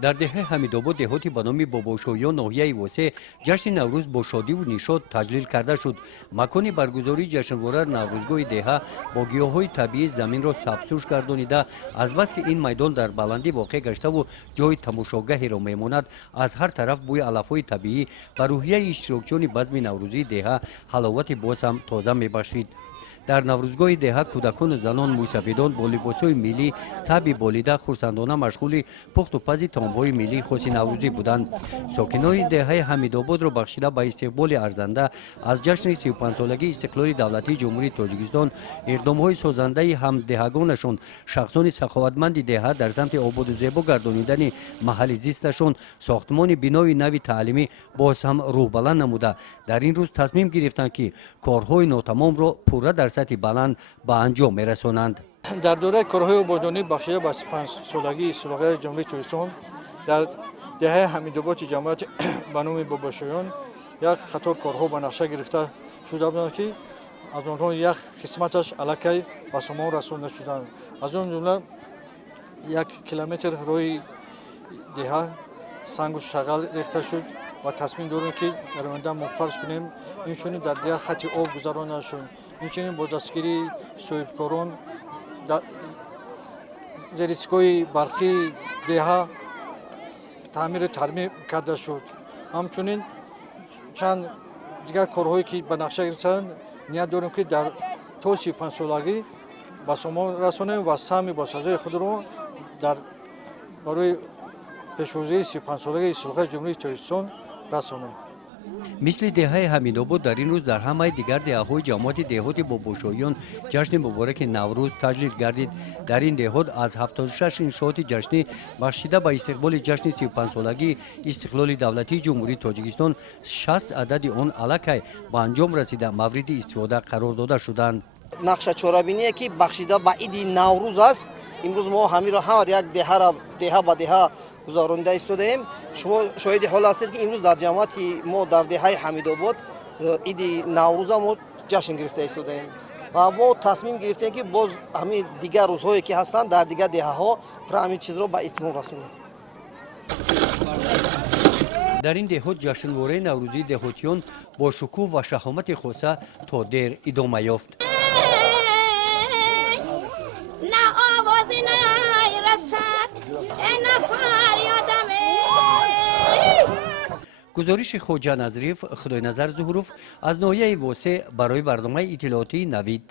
дар деҳаи ҳамидобод деҳоти ба номи бобошоён ноҳияи восеъ ҷашни наврӯз бо шодиву нишод таҷлил карда шуд. Макони баргузории ҷашнвора наврӯзгоҳи деҳа бо гиёҳҳои табиӣ заминро сабзпӯш гардонида, азбаски ин майдон дар баландӣ воқеъ гаштаву ҷои тамошогаҳеро мемонад, аз ҳар тараф бӯи алафҳои табиӣ ба рӯҳияи иштирокчиёни базми наврӯзии деҳа ҳаловати боз ҳам тоза мебахшид. дар наврӯзгоҳи деҳа кӯдакону занон мӯйсафедон бо либосҳои миллӣ таби болида хурсандона машғули пухту пази таомҳои миллии хоси наврӯзӣ буданд. сокинони деҳаи ҳамидободро бахшида ба истиқболи арзанда аз ҷашни 35-солагии истиқлоли давлатии ҷумҳурии Тоҷикистон иқдомҳои созандаи ҳамдеҳагонашон, шахсони саховатманди деҳа дар самти ободу зебо гардонидани маҳалли зисташон, сохтмони бинои нави таълимӣ боз ҳам рӯҳбаланд намуда, дар ин рӯз тасмим гирифтанд, ки корҳои нотамомро пурра дар сатҳи баланд ба анҷом мерасонанд. дар дораи корҳои ободонӣ бахшида ба 35-солагии Сулоғаи ҷумҳурии Тоҷикистон дар деҳаи ҳамидободи ҷамъияти ба номи бобошоён як қатор корҳо ба нақша гирифта шуда буданд, ки аз онҳо як қисматаш аллакай ба сомон расонда шуданд. аз он ҷумла 1 километр роҳи деҳа сангу шағал рехта шуд ва тасмим дорем, ки дар оянда мо фарз кунем инчунин дар деҳа хати об гузаронда шуд. инчунин бо дастгирии соҳибкорон зеристгоҳи барқии деҳа таъмиру тармим карда шуд. ҳамчунин чанд дигар корҳое ки ба нақша гирифтанд, ният дорем, ки дар то 35-солагӣ ба сомон расонем ва саҳми босазои худро дар барои пешвозии 35-солагии Сулоғаи ҷумҳурии Тоҷикистон расонем. мисли деҳаи ҳамидобод дар ин рӯз дар ҳамаи дигар деҳаҳои ҷамъияти деҳоти бобошоён ҷашни мубораки наврӯз таҷлил гардид. дар ин деҳот аз 76 иншооти ҷашнӣ бахшида ба истиқболи ҷашни 35-солагии истиқлоли давлатии ҷумҳурии Тоҷикистон 60 адади он аллакай ба анҷом расида мавриди истифода қарор дода шуданд. нақша чорабиние ки бахшида ба иди наврӯз аст. имрӯз мо ҳамиро ҳар як деҳа ба деҳа гузаронида истодаем. шумо шоҳиди ҳол ҳастед, ки имрӯз дар ҷамъияти мо дар деҳаи ҳамидобод иди наврӯза мо ҷашн гирифта истодаем ва мо тасмим гирифтем, ки боз ҳамин дигар рӯзҳое ки ҳастанд дар дигар деҳаҳо ҳамин чизро ба итмом расонем. дар ин деҳот ҷашнвораи наврӯзии деҳотиён бо шукӯҳ ва шаҳомати хоса то дер идома ёфт. гузориши хоҷа Назриф, Худойназар Зуҳуров аз ноҳияи восеъ барои барномаи иттилоотии Навид.